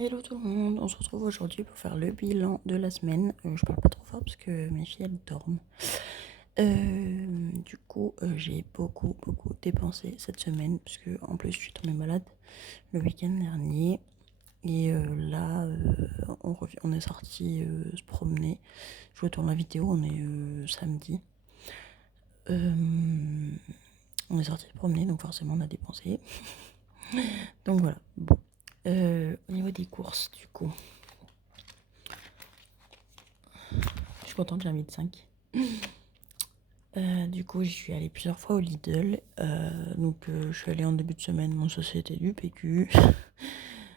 Hello tout le monde, on se retrouve aujourd'hui pour faire le bilan de la semaine. Je parle pas trop fort parce que mes filles elles dorment. J'ai beaucoup dépensé cette semaine parce que en plus je suis tombée malade le week-end dernier. Et on est sorti se promener. Je vous tourne la vidéo, on est samedi. On est sorti se promener, donc forcément on a dépensé. Donc voilà, bon. Au niveau des courses, du coup, je suis contente, j'ai mis de 5. Je suis allée plusieurs fois au Lidl. Je suis allée en début de semaine, mon société du PQ.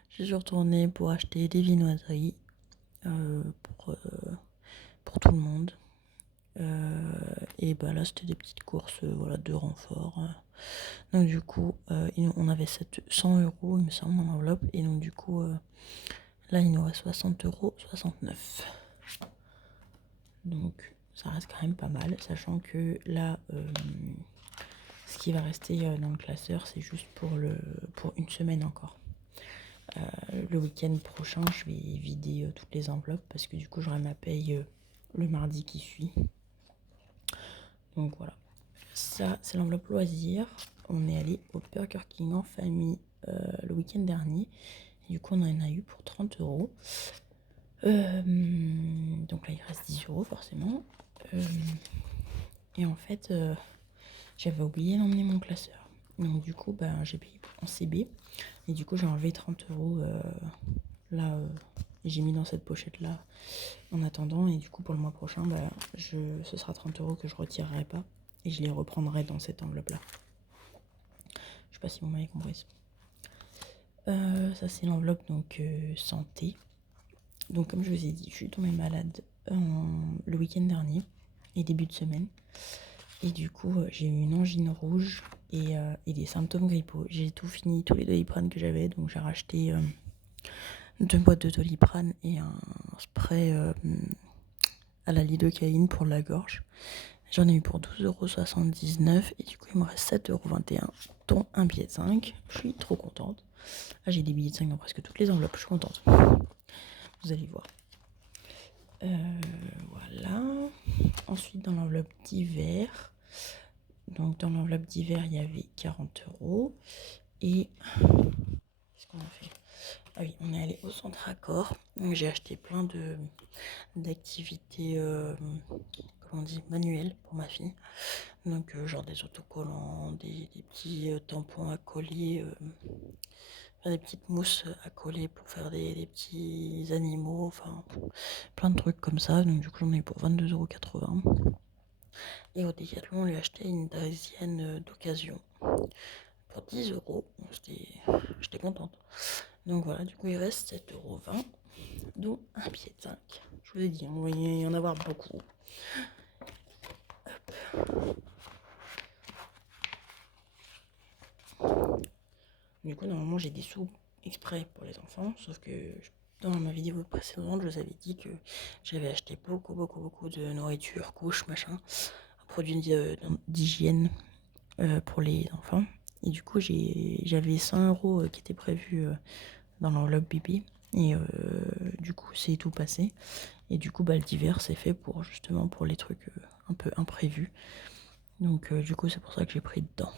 Je suis retournée pour acheter des viennoiseries euh, pour, euh, pour tout le monde. Là, c'était des petites courses de renfort. On avait 100 €, il me semble, dans l'enveloppe. Et donc, là, il nous reste 60,69 €. Donc, ça reste quand même pas mal, sachant que là, ce qui va rester dans le classeur, c'est juste pour une semaine encore. Le week-end prochain, je vais vider toutes les enveloppes parce que du coup, j'aurai ma paye le mardi qui suit. Donc voilà. Ça, c'est l'enveloppe loisir. On est allé au Burger King en famille le week-end dernier. Et du coup, on en a eu pour 30 €. Donc là, il reste 10 € forcément. Et en fait, j'avais oublié d'emmener mon classeur. Donc j'ai payé en CB. Et du coup, j'ai enlevé 30 € j'ai mis dans cette pochette-là en attendant. Et du coup, pour le mois prochain, ce sera 30 € que je retirerai pas. Et je les reprendrai dans cette enveloppe-là. Je sais pas si vous m'avez compris. Ça, c'est l'enveloppe santé. Donc, comme je vous ai dit, je suis tombée malade le week-end dernier et début de semaine. Et du coup, j'ai eu une angine rouge et des symptômes grippaux. J'ai tout fini, tous les Doliprane que j'avais. Donc, j'ai racheté 2 boîtes de Doliprane et un spray à la lidocaïne pour la gorge. J'en ai eu pour 12,79 € et du coup, il me reste 7,21 €, dont un billet de 5. Je suis trop contente. Ah, j'ai des billets de 5 dans presque toutes les enveloppes, je suis contente. Vous allez voir. Voilà. Ensuite, dans l'enveloppe d'hiver. Donc, dans l'enveloppe d'hiver, il y avait 40 €. Et qu'est-ce qu'on a fait? Ah oui, on est allé au centre Accor. Donc, j'ai acheté plein d'activités manuelles pour ma fille. Donc, genre des autocollants, des petits tampons à coller, des petites mousses à coller pour faire des petits animaux, enfin plein de trucs comme ça. Donc, du coup, j'en ai eu pour 22,80 €. Et au Decathlon, on lui a acheté une Parisienne d'occasion pour 10 €. J'étais contente. Donc voilà, du coup, il reste 7,20 €, dont un billet de 5. Je vous ai dit, on va y en avoir beaucoup. Hop. Du coup, normalement, j'ai des sous exprès pour les enfants, sauf que dans ma vidéo précédente, je vous avais dit que j'avais acheté beaucoup de nourriture, couches, machin, produits d'hygiène pour les enfants. Et du coup, j'avais 100 € qui étaient prévus dans l'enveloppe bébé. Et du coup, c'est tout passé. Et du coup, le d'hiver, c'est fait justement pour les trucs un peu imprévus. Donc, du coup, c'est pour ça que j'ai pris dedans.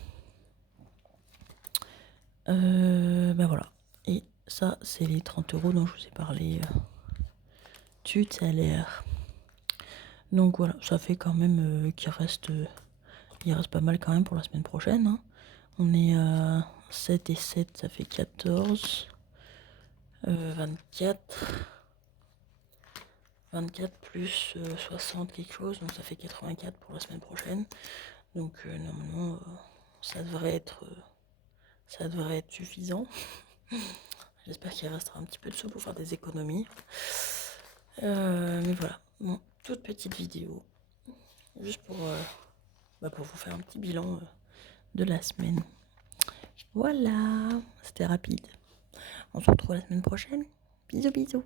Voilà. Et ça, c'est les 30 € dont je vous ai parlé tout à l'heure. Donc voilà, ça fait quand même il reste pas mal quand même pour la semaine prochaine. Hein. On est à 7 et 7, ça fait 14. 24 plus 60 quelque chose, donc ça fait 84 pour la semaine prochaine. Donc normalement, ça devrait être suffisant. J'espère qu'il restera un petit peu de sous pour faire des économies. Mais voilà, bon, toute petite vidéo, juste pour vous faire un petit bilan de la semaine. Voilà, c'était rapide. On se retrouve la semaine prochaine. Bisous.